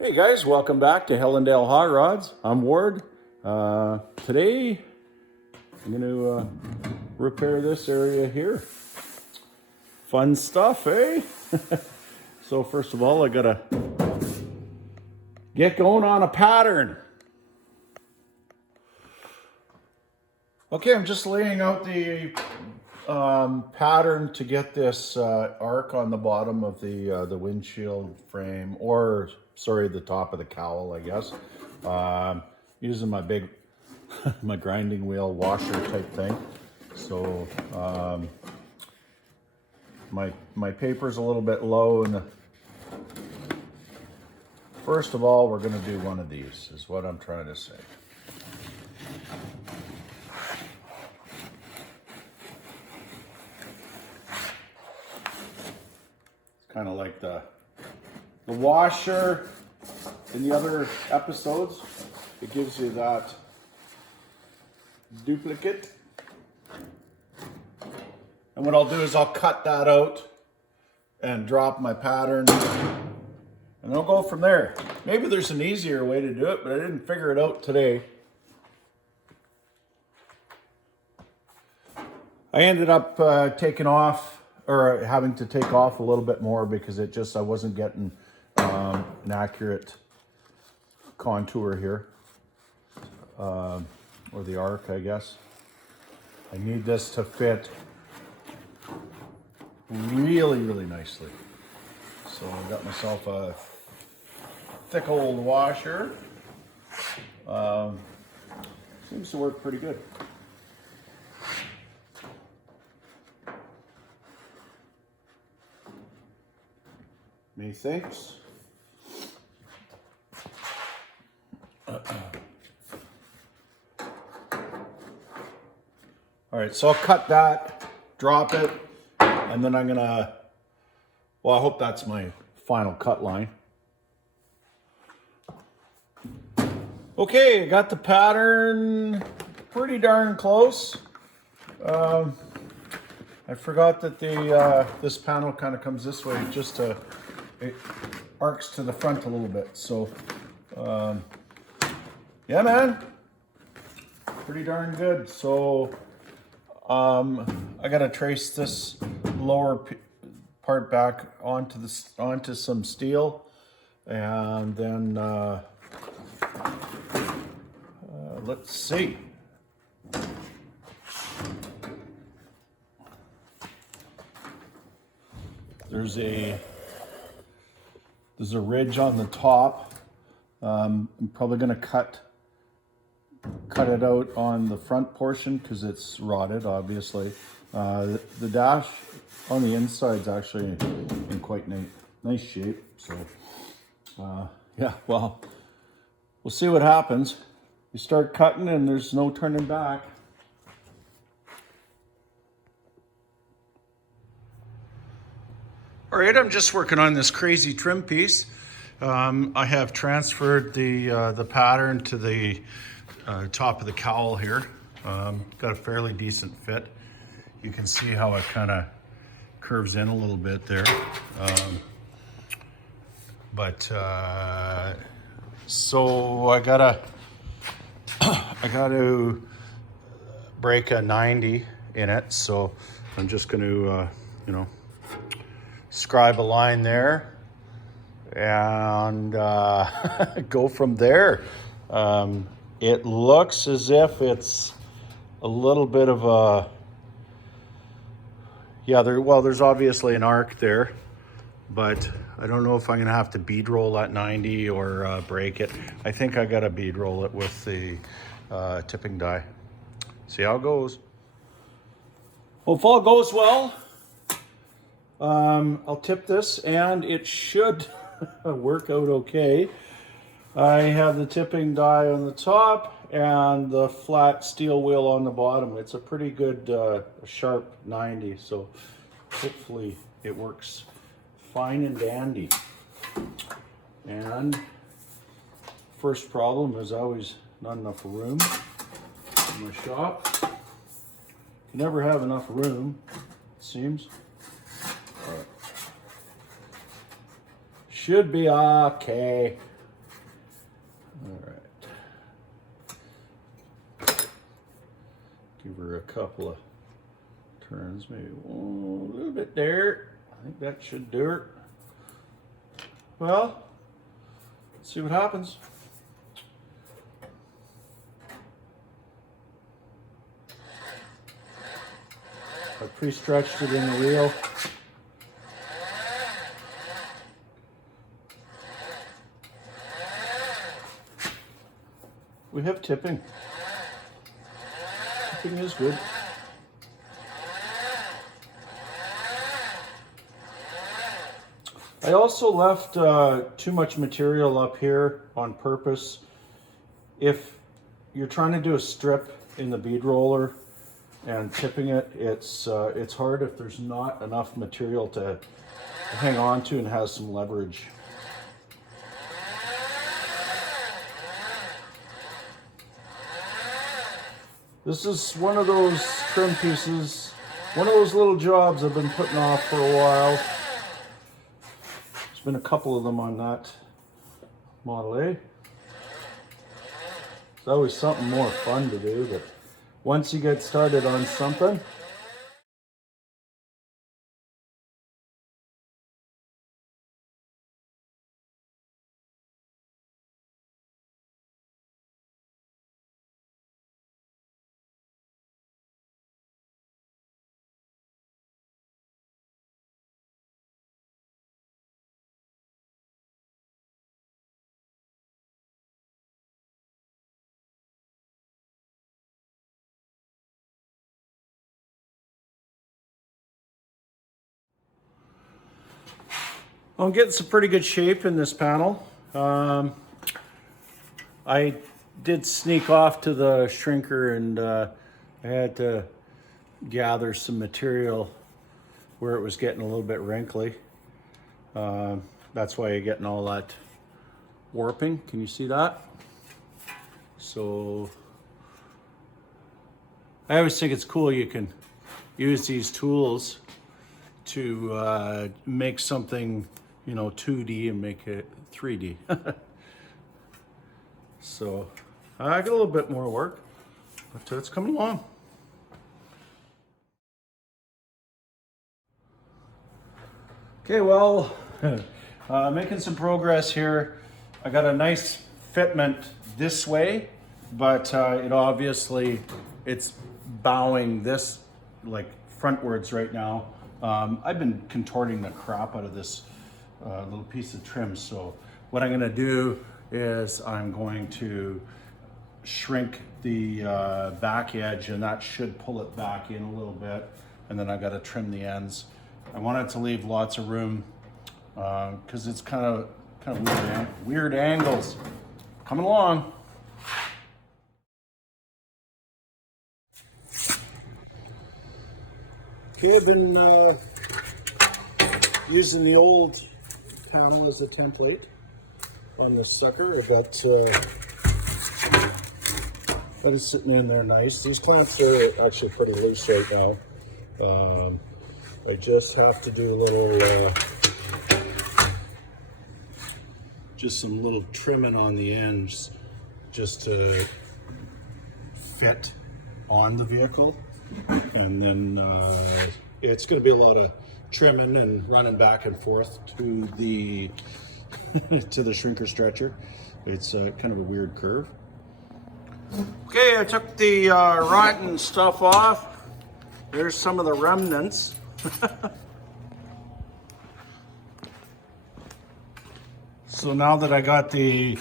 Hey guys, welcome back to Hellendale Hotrods. I'm Ward. Today I'm going to repair this area here. Fun stuff, eh? So first of all, I gotta get going on a pattern. Okay, I'm just laying out the pattern to get this arc on the bottom of the windshield frame, or sorry, the top of the cowl, I guess. Using my big my grinding wheel washer type thing. So my paper's a little bit low, and first of all, we're going to do one of these, is what I'm trying to say. Kind of like the washer in the other episodes. It gives you that duplicate. And what I'll do is I'll cut that out and drop my pattern, and I'll go from there. Maybe there's an easier way to do it, but I didn't figure it out today. I ended up taking off, or having to take off a little bit more, because I wasn't getting an accurate contour here, or the arc, I guess. I need this to fit really, really nicely. So I got myself a thick old washer. Seems to work pretty good. Methinks. All right, so I'll cut that, drop it, and then I'm gonna, well, I hope that's my final cut line. Okay, I got the pattern pretty darn close. I forgot that this panel kind of comes this way, it arcs to the front a little bit. So, yeah, man, pretty darn good. So, I gotta trace this lower part back onto some steel, and then let's see. There's a ridge on the top. I'm probably gonna cut it out on the front portion because it's rotted, obviously. The dash on the inside is actually in quite nice shape. So yeah, well, we'll see what happens. You start cutting and there's no turning back. All right, I'm just working on this crazy trim piece. I have transferred the pattern to the top of the cowl here. Got a fairly decent fit. You can see how it kind of curves in a little bit there. So I gotta break a 90 in it. So I'm just going to scribe a line there and go from there. It looks as if it's a little bit of a, there's obviously an arc there, but I don't know if I'm gonna have to bead roll that 90 or break it. I think I gotta bead roll it with the tipping die. See how it goes. Well, if all goes well, I'll tip this and it should work out okay. I have the tipping die on the top and the flat steel wheel on the bottom. It's a pretty good sharp 90, so hopefully it works fine and dandy. And first problem is always not enough room in my shop. You never have enough room, it seems. Should be okay. couple of turns, maybe a little bit there. I think that should do it. Well, let's see what happens. I pre-stretched it in the wheel. We have tipping. Tipping is good. I also left too much material up here on purpose. If you're trying to do a strip in the bead roller and tipping it, it's hard if there's not enough material to hang on to and has some leverage. This is one of those trim pieces, one of those little jobs I've been putting off for a while. There's been a couple of them on that Model A. It's always something more fun to do, but once you get started on something, I'm getting some pretty good shape in this panel. I did sneak off to the shrinker and I had to gather some material where it was getting a little bit wrinkly. That's why you're getting all that warping. Can you see that? So I always think it's cool you can use these tools to make something, you know, 2D and make it 3D. So I got a little bit more work, but it's coming along. Okay, well, making some progress here. I got a nice fitment this way, but it obviously, it's bowing this like frontwards right now. I've been contorting the crap out of this little piece of trim. So what I'm gonna do is I'm going to shrink the back edge, and that should pull it back in a little bit. And then I gotta trim the ends. I wanted to leave lots of room because it's kind of weird angles. Coming along. Okay, I've been using the old panel as a template on this sucker. I got that is sitting in there nice. These clamps are actually pretty loose right now. I just have to do a little, just some little trimming on the ends just to fit on the vehicle. And then it's going to be a lot of trimming and running back and forth to the to the shrinker stretcher. It's kind of a weird curve. Okay, I took the rotten stuff off. There's some of the remnants. So now that I got the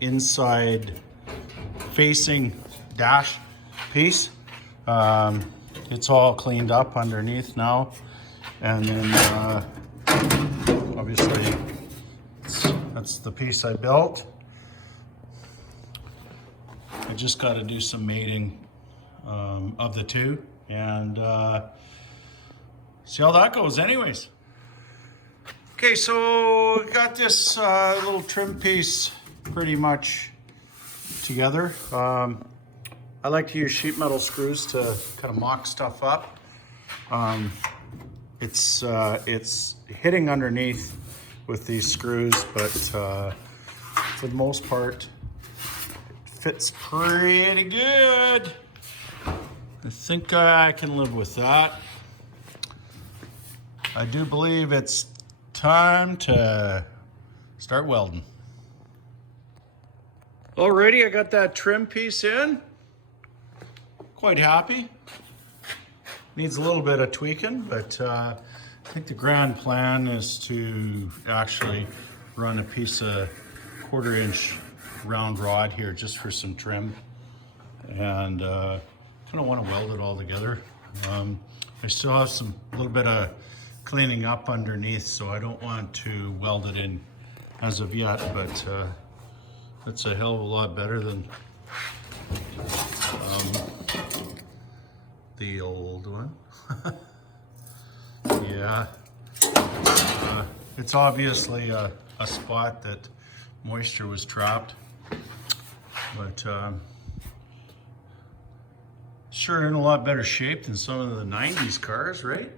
inside facing dash piece, it's all cleaned up underneath now. And then obviously that's the piece I built. I just got to do some mating of the two and see how that goes anyways. Okay, so we got this little trim piece pretty much together. I like to use sheet metal screws to kind of mock stuff up. It's hitting underneath with these screws, but for the most part, it fits pretty good. I think I can live with that. I do believe it's time to start welding. Alrighty, I got that trim piece in. Quite happy. Needs a little bit of tweaking, but I think the grand plan is to actually run a piece of 1/4 inch round rod here just for some trim, and kind of want to weld it all together. I still have a little bit of cleaning up underneath, so I don't want to weld it in as of yet, but it's a hell of a lot better than the old one. Yeah, it's obviously a spot that moisture was trapped, but sure in a lot better shape than some of the 90s cars, right?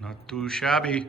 Not too shabby.